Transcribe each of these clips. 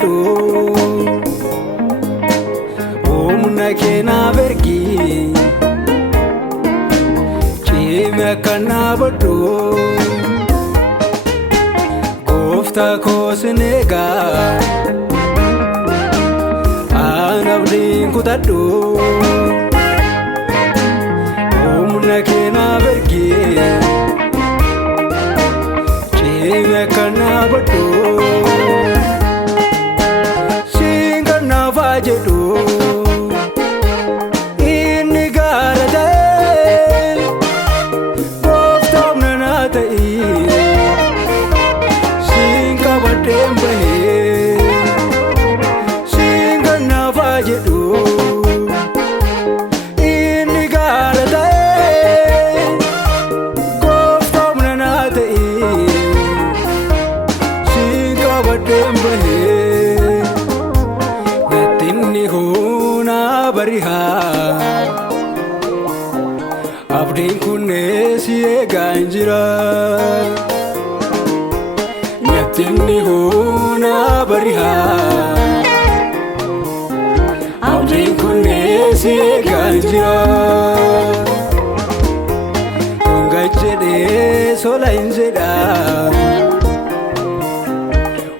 kutadhu humna kee naaf ergi cimee akka naabadhu gooftaa koo sin eegaa an abdiin kutadhu humna kee naaf ergi cimee akka naabadhu singa naafaa jedhu inni gaara ta'e gooftaa humna naa ta'e sin qabadheen bahee singa naafaa jedhu inni gaara ta'e gooftaa humna naa ta'e sin qabadheen bahee nattinni huna barihaa abdiin kunneen si eegaa hin jira nattinni huna barihaa abdiin kunneen si eegaa hin jira dhunga jedhee sola hin jedha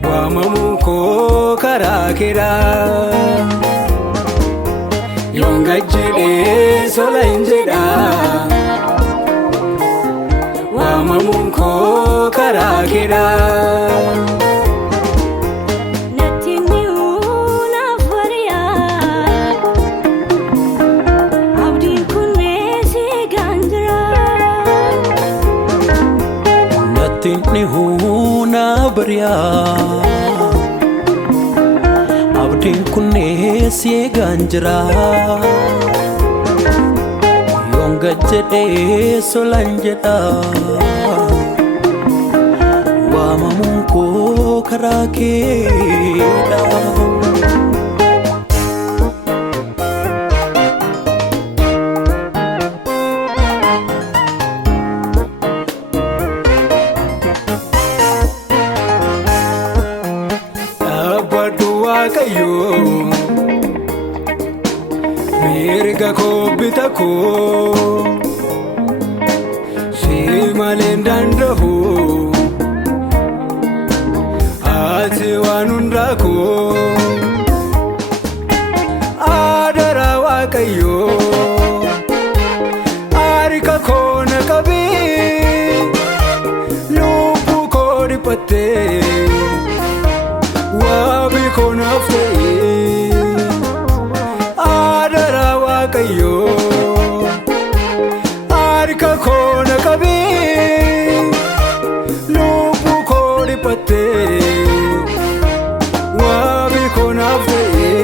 waamamuun koo karaa keera dhunga jedhee sola hin jedha waamamuun koo karaa keera Nattinni hunaaf bari'aa abdiin kunneen si eegaa hin jira nattinni huna bari'aa abdiin kunneen si eegaa hin jira yoonga jedhee sola hin jedha waamamuun koo karaa keedha dhaabbadhu waaqayyoo mirga koo bita koo si malee hin danda'u ati waan hundaa koo adaraa waaqayyoo harka koo na qabi lubbuu koo dhiphattee waabii koo naaf ta'e adaraa waaqayyoo harka koo na qabi lubbuu koo dhiphattee waabii koo naaf ta'e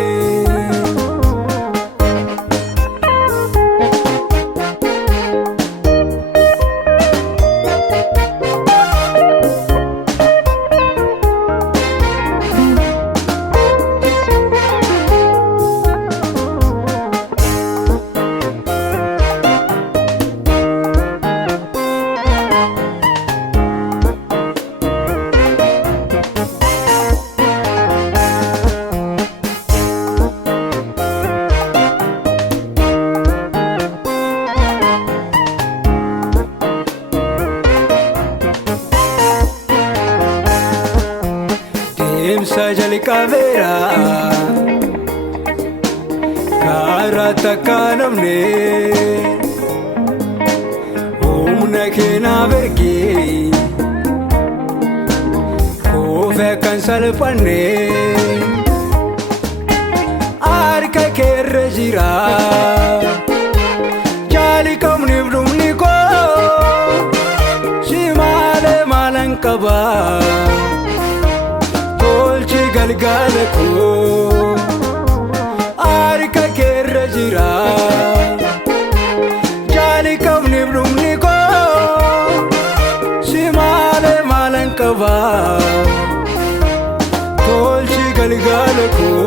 deemsa jalqabeera karaa takka namne humna kee naaf ergi koofee akkan salphanne harka kee irra jira jalqabniif dhumni koo si malee maalan qaba tolchi galgala koo harka kee irra jira jalqabniif dhumni koo si malee maalan qaba tolchi galgala koo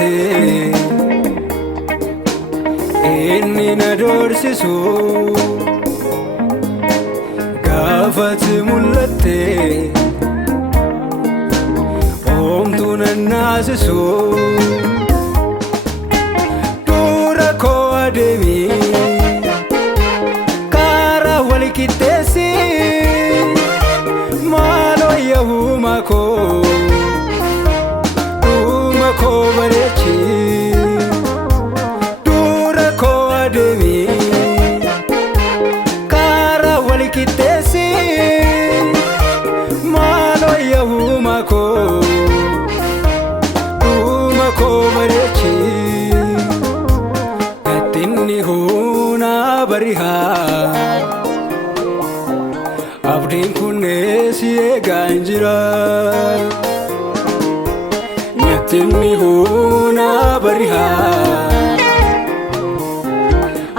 mul'ate inni na doorsisu gaafati mul'ate homtuu na naasisu dura koo adeemi karaa wal qixxeessi maaloo yaahuma koo dhuma koo bareechi dura koo adeemi karaa wal qixxeessi maaloo yaahuma koo dhuma koo bareechi gatinni huna barihaa abdiin kunneen si eegaan jira gatinni huna barihaa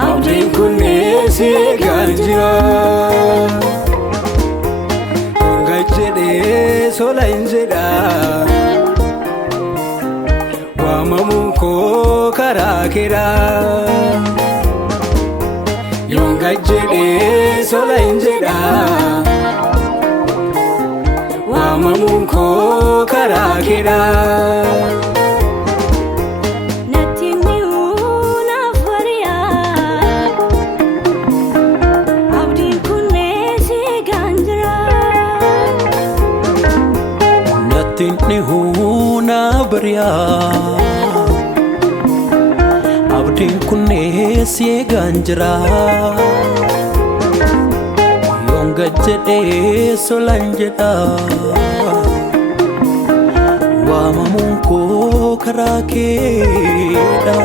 abdiin kunneen si eegaan jira Yoonga jedhee sola hin jedha waamamuun koo karaa keera Yoonga jedhee sola hin jedha waamamuun koo karaa keera natti mi'uunaaf bari'aa abdiin kunneen si eegaan jira Nattiin dhihuuna bari'aa abdiin kunneen si eegaan jira Yoonga jedhee sola hin jedha waamamuun koo karaa keedha